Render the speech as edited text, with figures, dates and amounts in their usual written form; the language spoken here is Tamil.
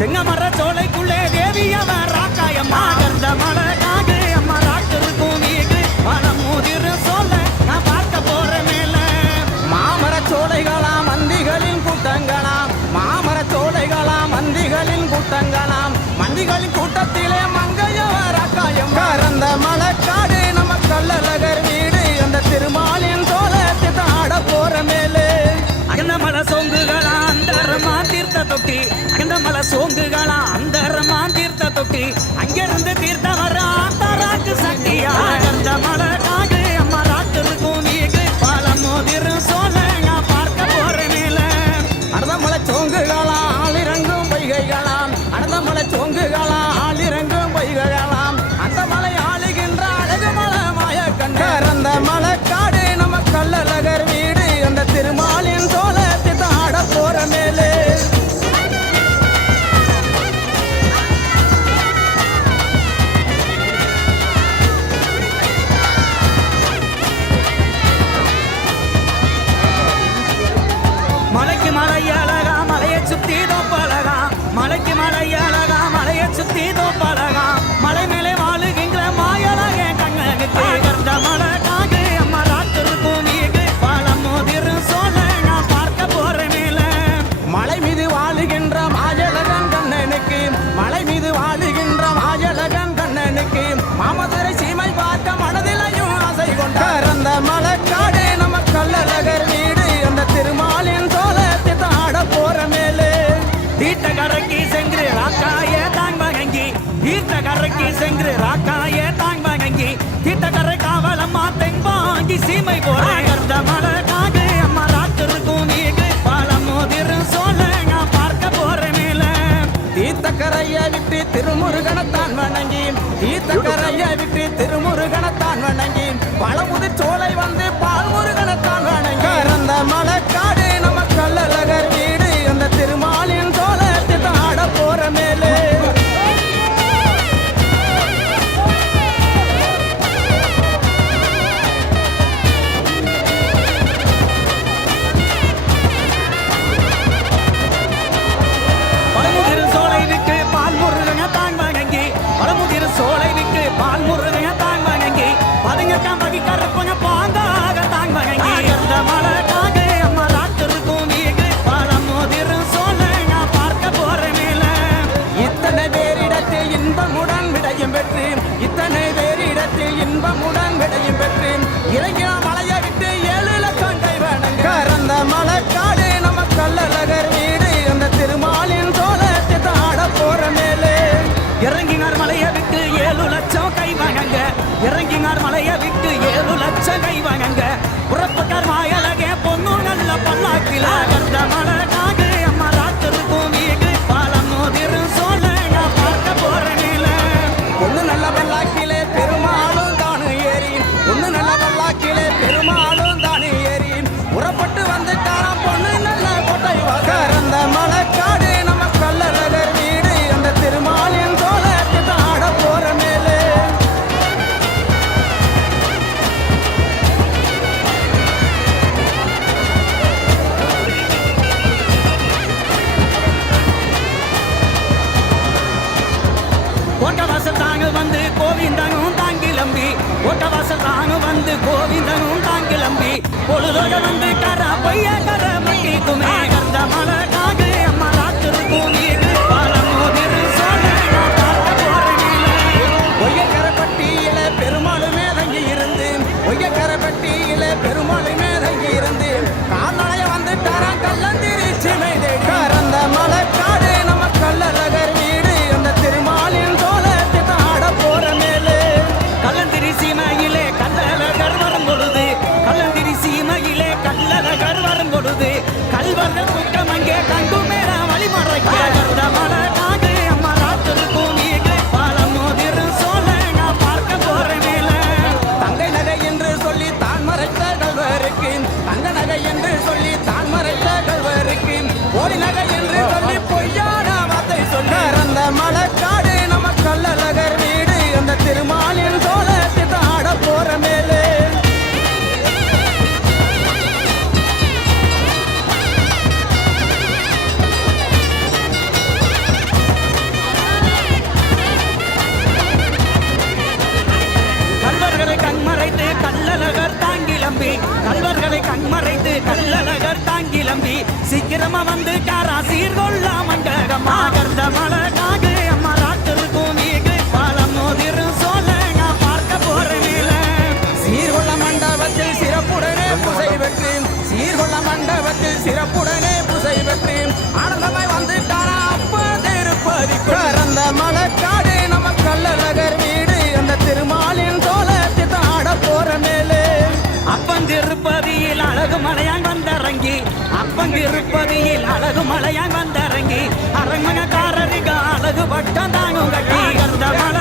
தெங்கமர சோலைக்குள்ளே தேவியவன் ராக்காயம்மா கந்த மலை காகு அம்மா ராட்டிருக்கும் வீடு பணம் முதிர் சொல்ல நான் பார்க்க போற மேல மாமர சோலைகளாம் மந்திகளின் கூட்டங்களாம் மாமர சோலைகளாம் மந்திகளின் கூட்டங்களாம் மந்திகளின் கூட்டத்திலே மங்கையவன் ராக்காயம் கறந்த மலைக்காடு நம்ம கள்ளழகர் வீடு அந்த திருமாலின் சோழத்தை ஆட போற மேலே அகந்த மலை சோங்குகளா அந்தரமா தீர்த்த தொட்டி அகந்த மலை சோங்குகளா அந்தரமா தீர்த்த தொட்டி அங்கிருந்து தீர்த்த வர ஆத்தராக்கு சக்தியா அகந்த மலை காடு அம்மா ராட்டிருக்கும் வீடு பல மோதிர் சோழ நான் பார்க்க போற மேல அடந்த மலை சோங்குகளா ஆளிறங்கும் வைகைகளாம் அடந்த மலை சோங்குகளா ஆளிறங்கும் வைகைகளாம் அந்த மலை ஆளுகின்ற அழகு மலை மாய கண்ட மலைக்காடு நம்ம கள்ளழகர் வீடு அந்த திருமாலின் சோழத்தை ஆட போற மேலே மலைக்கு மலை அழகா மலையை சுத்தி தோப்பழகா மலைக்கு மலை அழகா மலையை சுத்தி தோப்பழகா மலை மேலே வாழுகின்ற மாயழக கண்ணனுக்கு கந்த மலை காகு அம்மா ராட்டிருக்கும் வீடு பழம் மோதிர் சோழ நான் பார்க்க போற மேல மலை மீது வாழுகின்ற மாயழகன் கண்ணனுக்கு மலை மீது வாழுகின்ற மாயழகன் கண்ணனுக்கு மாமதுரை சீமை பார்க்க மனதிலையும் ஆசை கொண்ட கறந்த மலைக்காடு நம்ம கள்ளழகர் வீடு அந்த திருமாலின் சோழத்தை ஆட போற மேலே தீட்ட கரைக்கு சென்று ராக்காய தாங் வகங்கி தீர்த்த கரைக்கு சென்று ராக்காய தாங் வகங்கி தீட்ட கரை காவலம்மா தென்பாங்கி சீமை போற கந்த மலை காகு அம்மா ராட்டிருக்கும் வீடு பல மோதிர் சோழ நான் பார்க்க போற மேல தீர்த்த கரையை விட்டு திருமுருகனத்தான் வணங்கி தீர்த்த கரையை விட்டு திருமுருகனத்தான் வணங்கி பழமுதிர் சோலை வந்து பால் முருகனத்தான் வணங்கி கறந்த மலைக்காடு நம்ம கள்ளழகர் வீடு அந்த திருமாலின் சோழத்தை ஆட போற மேலே பழமுதிர் சோலை விட்டு பால் முருகன தான் வணங்கி பழமுதிர் சோலை விட்டு பால் முருகன தான் வணங்கி பதுங்கத்தான் பதி கருப்பங்க பாங்காக தான் வணங்கி அந்த மலை காகு அம்மா ராட்டிருக்கும் வீடு பழமுதிர் சோலை நான் பார்க்க போற மேல இத்தனை பேரிடத்தில் இன்பமுடன் விடையும் பெற்று இத்தனை பேரிடத்தில் இன்பமுடன் விடையும் பெற்று இறங்கின மலையை விட்டு 7 லட்சம் கை வணங்க கறந்த மலைக்காடு நம்ம கள்ளழகர் வீடு அந்த திருமாலின் சோழத்தை ஆட போற மேலே இறங்கினார் மலையை விட்டு 7 லட்சம் கை வணங்க இறங்கினார் மலையை விட்டு 7 லட்சம் கை வணங்க புறப்பட்டார் மாயழகே பொண்ணு நல்ல பல்லாக்கில கந்த மலை காகு அம்மா ராட்டிருக்கும் வீடு பல மோதிர் சோழ நான் பார்க்க போற மேல பொண்ணு நல்ல பல்லாக்கிலே பெருமாளும் தானு ஏறி பொண்ணு நல்ல பல்லாக்கிலே பெருமாளும் தானு ஏறி புறப்பட்டு வந்துட்டாராம் பொண்ணு நல்ல கோட்டை கறந்த மலைக்காடு நம்ம கள்ளழகர் வீடு அந்த திருமாலின் சோழத்தை ஆட போற மேலே கோட்டவாசல் தாங்க வந்து கோவிந்தனும் தாங்கிலம்பி கோட்டவாசல் தாங்க வந்து கோவிந்தனும் தாங்கிலம்பி பொழுதோட வந்து கர பொய்ய கர மட்டிக்குமே கந்த மலை காகு அம்மா ராட்டிருக்கும் வீடு பல மோதிர் சோழ நான் பார்க்க போற மேல ஒய்யக்கரப்பட்டியில பெருமாளுமே தங்கி இருந்து ஒய்யக்கரப்பட்டியில பெருமாளுமே தங்கி இருந்து கால்நடைய வந்துட்டாராம் கள்ளந்திரி சிமை தேடி கறந்த மலைக்காடு நம்ம கள்ளழகர் வீடு அந்த திருமாலின் சோழத்தை ஆட போற மேலே கள்ளந்திரி சீமையிலே கள்ளழகர் வரும் பொழுது கள்ளந்திரி சீமையிலே கள்ளழகர் வரும் பொழுது கல்வர்கள் குற்றம் அங்கே கண்டு மேல வழிமறைக்க சீக்கிரமா வந்து காரா சீர்கொள்ள மண்டகமா கருந்த மலை காகு அம்மா ராட்டிருக்கும் வீடு பாலம் மோதிரு சோழ நான் பார்க்க போறேன் சீர்கொள்ள மண்டபத்தில் சிறப்புடனே புசை பெற்று சீர்கொள்ள மண்டபத்தில் சிறப்புடனே புசை பெற்று ஆனந்தமாய் வந்துட்டாரா அப்ப திருப்பதி பிறந்த மலைக்காடு நம்ம கள்ளழகர் வீடு அந்த திருமாலின் சோழத்தை ஆட போற மேலே அப்பந்திருப்பதியில் அழகு மலையான் வந்தறங்கி அப்பங்கிருப்பதியில் அழகு மலையான் வந்தறங்கி அரண்மனைக்காரருக்கு அழகு பட்டம் தாங்கும் கட்டி கருந்த மலை